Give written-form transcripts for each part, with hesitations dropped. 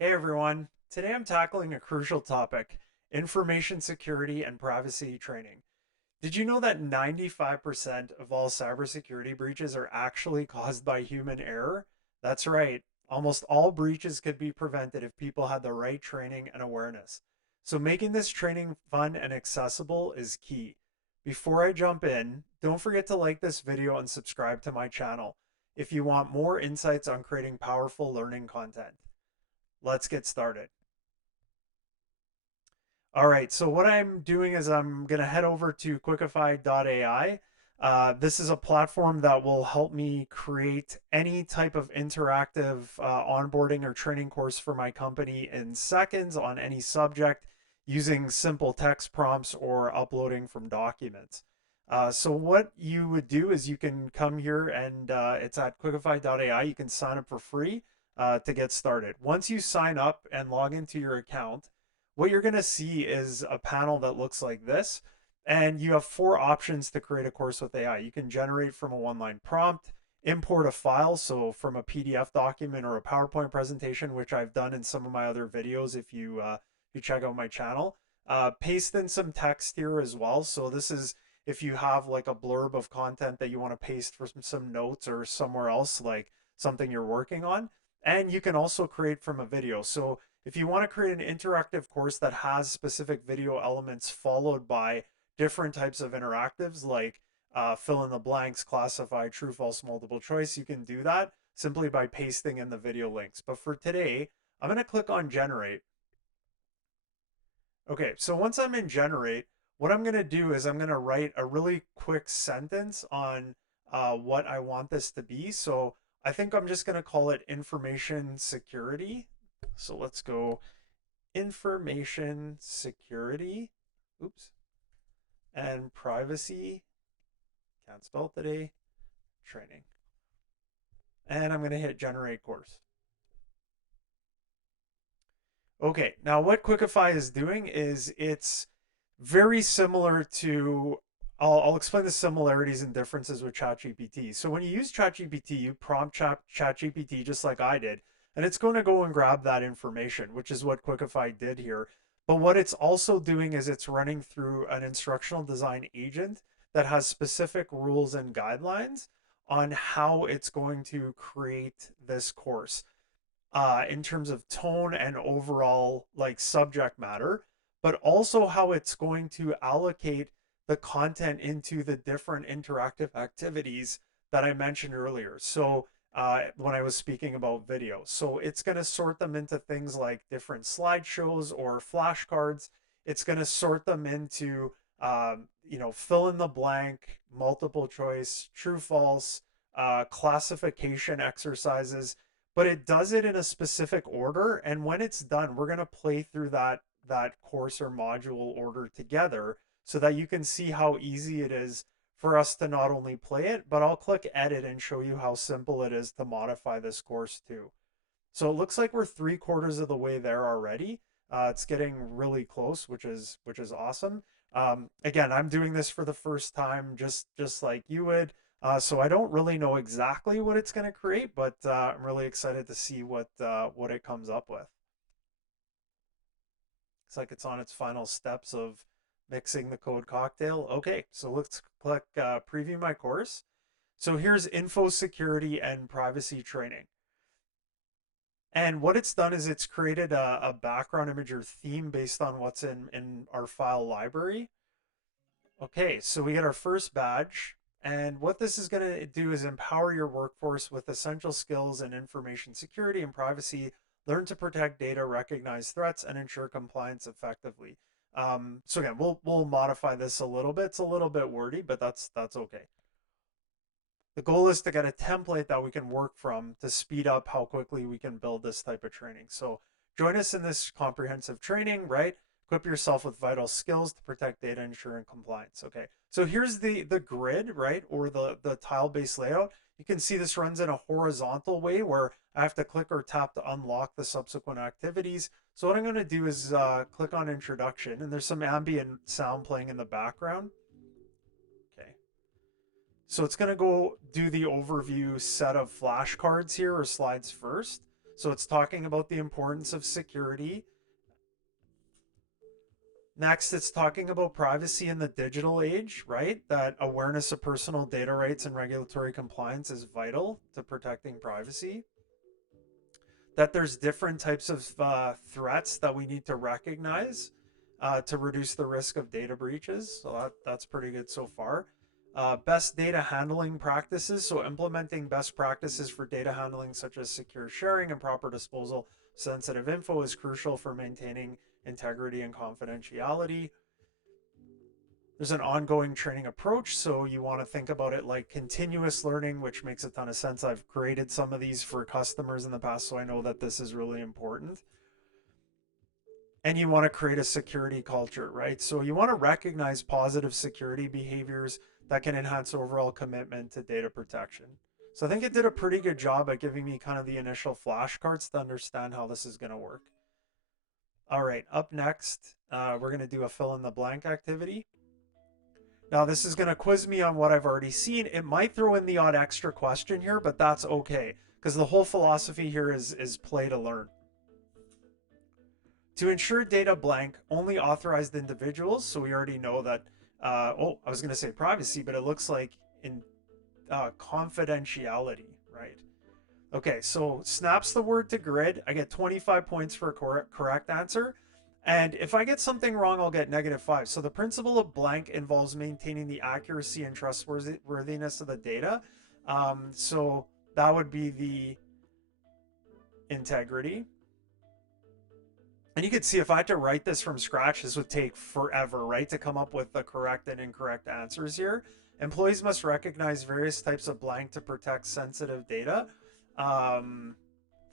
Hey everyone, today I'm tackling a crucial topic, information security and privacy training. Did you know that 95% of all cybersecurity breaches are actually caused by human error? That's right, almost all breaches could be prevented if people had the right training and awareness. So making this training fun and accessible is key. Before I jump in, don't forget to like this video and subscribe to my channel if you want more insights on creating powerful learning content. Let's get started. All right, so what I'm doing is I'm going to head over to Quickify.ai. This is a platform that will help me create any type of interactive onboarding or training course for my company in seconds on any subject using simple text prompts or uploading from documents. So what you would do is you can come here and it's at Quickify.ai. You can sign up for free to get started. Once you sign up and log into your account, what you're going to see is a panel that looks like this. And you have four options to create a course with AI. You can generate from a one-line prompt, import a file, so from a PDF document or a PowerPoint presentation, which I've done in some of my other videos if you check out my channel. Paste in some text here as well. So this is if you have like a blurb of content that you want to paste for some notes or somewhere else, like something you're working on. And you can also create from a video. So if you want to create an interactive course that has specific video elements followed by different types of interactives like fill in the blanks, classify, true, false, multiple choice, you can do that simply by pasting in the video links. But for today, I'm going to click on generate. Okay, so once I'm in generate, what I'm going to do is I'm going to write a really quick sentence on what I want this to be. So I think I'm just going to call it information security. So let's go information security, oops, and privacy, can't spell today, training. And I'm going to hit generate course. Okay, now what Quickify is doing is it's very similar to, I'll explain the similarities and differences with ChatGPT. So when you use ChatGPT, you prompt ChatGPT just like I did, and it's going to go and grab that information, which is what Quickify did here. But what it's also doing is it's running through an instructional design agent that has specific rules and guidelines on how it's going to create this course in terms of tone and overall like subject matter, but also how it's going to allocate the content into the different interactive activities that I mentioned earlier. So when I was speaking about video, so it's going to sort them into things like different slideshows or flashcards. It's going to sort them into fill in the blank, multiple choice, true, false, classification exercises, but it does it in a specific order. And when it's done, we're going to play through that course or module order together so that you can see how easy it is for us to not only play it, but I'll click edit and show you how simple it is to modify this course too. So it looks like we're 3/4 of the way there already. It's getting really close, which is awesome. Again, I'm doing this for the first time, just like you would. So I don't really know exactly what it's going to create, but I'm really excited to see what it comes up with. Looks like it's on its final steps of mixing the code cocktail. Okay, so let's click preview my course. So here's info security and privacy training. And what it's done is it's created a background image or theme based on what's in our file library. Okay, so we get our first badge. And what this is going to do is empower your workforce with essential skills in information security and privacy, learn to protect data, recognize threats, and ensure compliance effectively. So again, we'll modify this a little bit. It's a little bit wordy, but that's okay. The goal is to get a template that we can work from to speed up how quickly we can build this type of training. So join us in this comprehensive training, right? Equip yourself with vital skills to protect data, ensuring compliance. Okay, so here's the grid, right? Or the tile-based layout. You can see this runs in a horizontal way where I have to click or tap to unlock the subsequent activities. So what I'm going to do is click on introduction, and there's some ambient sound playing in the background. Okay. So it's going to go do the overview set of flashcards here or slides first. So it's talking about the importance of security. Next, it's talking about privacy in the digital age, right? That awareness of personal data rights and regulatory compliance is vital to protecting privacy. That there's different types of threats that we need to recognize to reduce the risk of data breaches. So that's pretty good so far. Best data handling practices. So implementing best practices for data handling, such as secure sharing and proper disposal of sensitive info, is crucial for maintaining integrity and confidentiality. There's an ongoing training approach, so you want to think about it like continuous learning, which makes a ton of sense. I've created some of these for customers in the past, so I know that this is really important. And you want to create a security culture, right? So you want to recognize positive security behaviors that can enhance overall commitment to data protection. So I think it did a pretty good job at giving me kind of the initial flashcards to understand how this is going to work. All right, up next, we're going to do a fill in the blank activity. Now, this is going to quiz me on what I've already seen. It might throw in the odd extra question here, but that's okay, because the whole philosophy here is play to learn. To ensure data blank, only authorized individuals. So we already know that, I was going to say privacy, but it looks like in confidentiality, right? Okay, so snaps the word to grid. I get 25 points for a correct answer. And if I get something wrong, I'll get -5. So the principle of blank involves maintaining the accuracy and trustworthiness of the data. So that would be the integrity. And you can see if I had to write this from scratch, this would take forever, right? To come up with the correct and incorrect answers here. Employees must recognize various types of blank to protect sensitive data.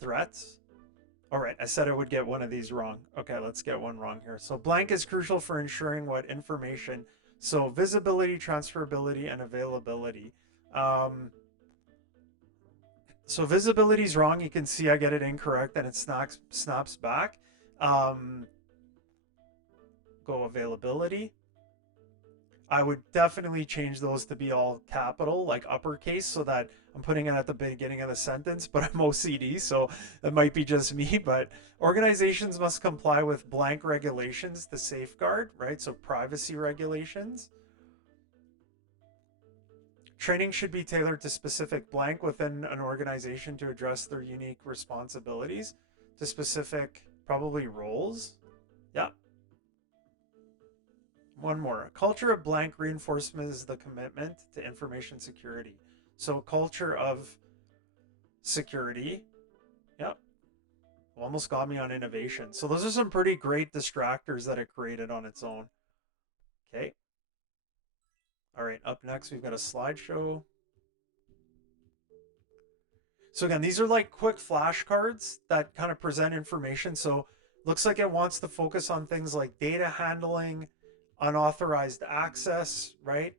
Threats. All right, I said I would get one of these wrong. Okay, let's get one wrong here. So blank is crucial for ensuring what information. So visibility, transferability, and availability. So visibility is wrong. You can see I get it incorrect and it snaps back. Go availability. I would definitely change those to be all capital, like uppercase, so that I'm putting it at the beginning of the sentence, but I'm OCD, so that might be just me. But organizations must comply with blank regulations to safeguard, right? So privacy regulations. Training should be tailored to specific blank within an organization to address their unique responsibilities to specific, probably roles. Yeah. One more. A culture of blank reinforcement is the commitment to information security. So, culture of security. Yep. Almost got me on innovation. So, those are some pretty great distractors that it created on its own. Okay. All right. Up next, we've got a slideshow. So, again, these are like quick flashcards that kind of present information. So, looks like it wants to focus on things like data handling, unauthorized access, right?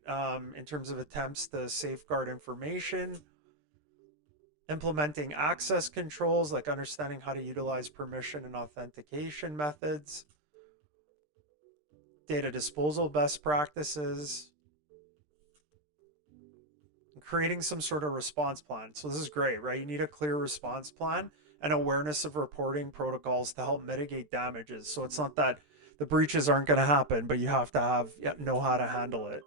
In terms of attempts to safeguard information, implementing access controls, like understanding how to utilize permission and authentication methods, data disposal best practices, and creating some sort of response plan. So this is great, right? You need a clear response plan and awareness of reporting protocols to help mitigate damages. So it's not that the breaches aren't going to happen, but you have to know how to handle it.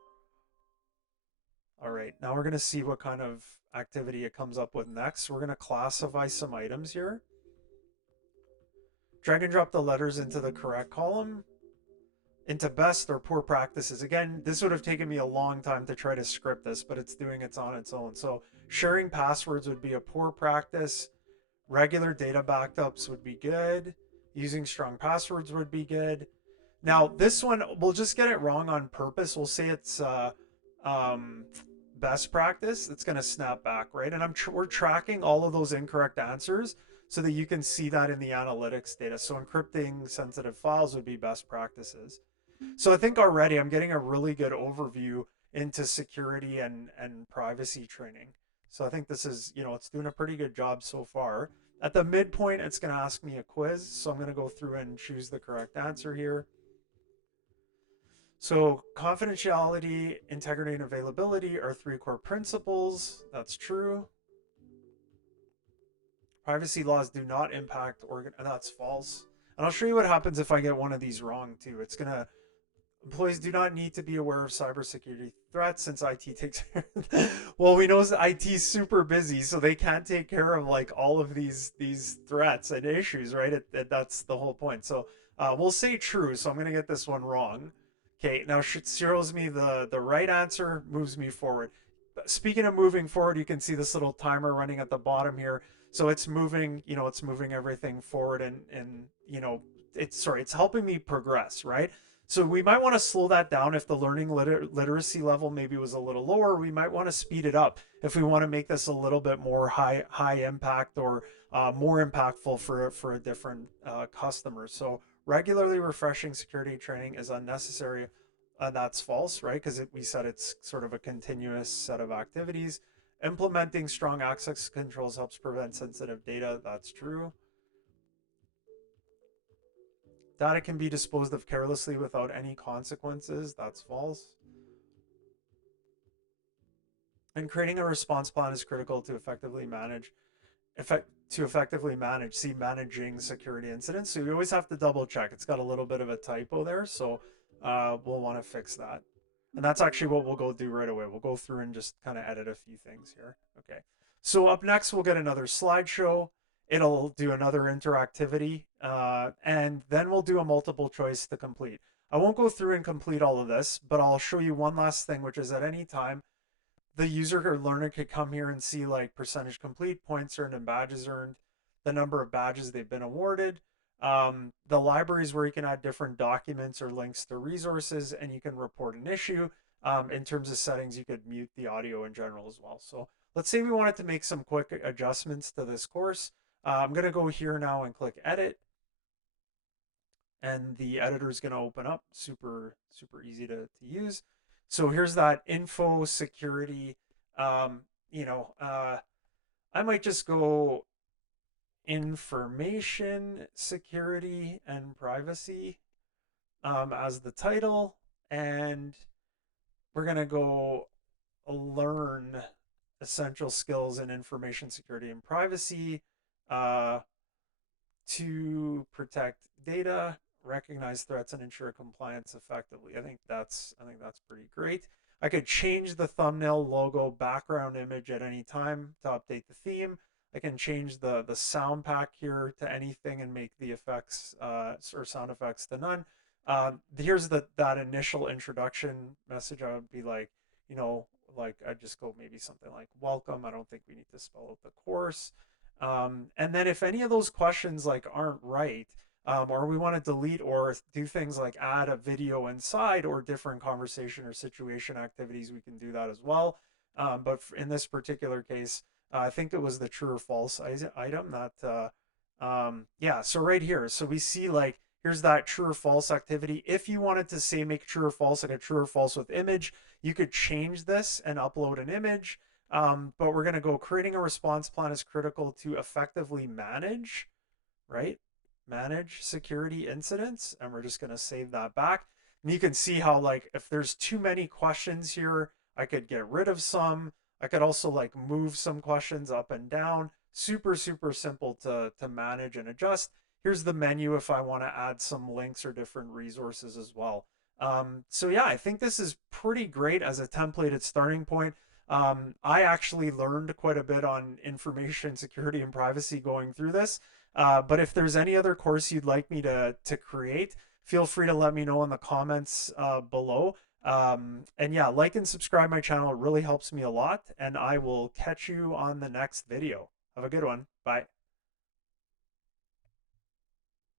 All right, now we're going to see what kind of activity it comes up with next. We're going to classify some items here. Drag and drop the letters into the correct column, into best or poor practices. Again, this would have taken me a long time to try to script this, but it's doing it on its own. So sharing passwords would be a poor practice. Regular data backups would be good. Using strong passwords would be good. Now, this one, we'll just get it wrong on purpose. We'll say it's best practice. It's going to snap back, right? And we're tracking all of those incorrect answers so that you can see that in the analytics data. So encrypting sensitive files would be best practices. So I think already I'm getting a really good overview into security and privacy training. So I think this is, it's doing a pretty good job so far. At the midpoint, it's going to ask me a quiz. So I'm going to go through and choose the correct answer here. So confidentiality, integrity, and availability are 3 core principles. That's true. Privacy laws do not impact organ. That's false. And I'll show you what happens if I get one of these wrong too. It's gonna Employees do not need to be aware of cybersecurity threats since IT takes care of them. Well, we know IT's super busy, so they can't take care of like all of these threats and issues, right? That's the whole point. So we'll say true. So I'm gonna get this one wrong. Okay, now it zeroes me the right answer, moves me forward. Speaking of moving forward, you can see this little timer running at the bottom here. So it's moving, it's moving everything forward, and it's helping me progress, right? So we might want to slow that down if the learning literacy level maybe was a little lower. We might want to speed it up if we want to make this a little bit more high impact, or more impactful for a different customer. So regularly refreshing security training is unnecessary. That's false, right? Because we said it's sort of a continuous set of activities. Implementing strong access controls helps prevent sensitive data. That's true. Data can be disposed of carelessly without any consequences. That's false. And creating a response plan is critical to effectively manage see managing security incidents. So you always have to double check. It's got a little bit of a typo there, so we'll want to fix that. And that's actually what we'll go do right away. We'll go through and just kind of edit a few things here. Okay. So up next, we'll get another slideshow. It'll do another interactivity, and then we'll do a multiple choice to complete. I won't go through and complete all of this, but I'll show you one last thing, which is at any time, the user or learner could come here and see like percentage complete, points earned, and badges earned, the number of badges they've been awarded, the libraries where you can add different documents or links to resources, and you can report an issue. In terms of settings, you could mute the audio in general as well. So let's say we wanted to make some quick adjustments to this course. I'm going to go here now and click edit. And the editor is going to open up. Super easy to use. So here's that info security. I might just go information security and privacy as the title. And we're going to go learn essential skills in information security and privacy to protect data, recognize threats, and ensure compliance effectively. I think that's pretty great. I could change the thumbnail, logo, background image at any time to update the theme. I can change the sound pack here to anything and make the effects or sound effects to none. Here's that initial introduction message. I would be like, like I'd just go maybe something like welcome. I don't think we need to spell out the course. And then if any of those questions like aren't right, or we want to delete or do things like add a video inside or different conversation or situation activities, we can do that as well. But in this particular case, I think it was the true or false item that, yeah, so right here. So we see like, here's that true or false activity. If you wanted to say make true or false, like a true or false with image, you could change this and upload an image. But we're going to go creating a response plan is critical to effectively manage, right? Manage security incidents. And we're just going to save that back. And you can see how like if there's too many questions here, I could get rid of some. I could also like move some questions up and down. Super simple to manage and adjust. Here's the menu if I want to add some links or different resources as well. So yeah, I think this is pretty great as a templated starting point. I actually learned quite a bit on information security and privacy going through this. But if there's any other course you'd like me to create, feel free to let me know in the comments below. And yeah, like and subscribe my channel. It really helps me a lot. And I will catch you on the next video. Have a good one. Bye.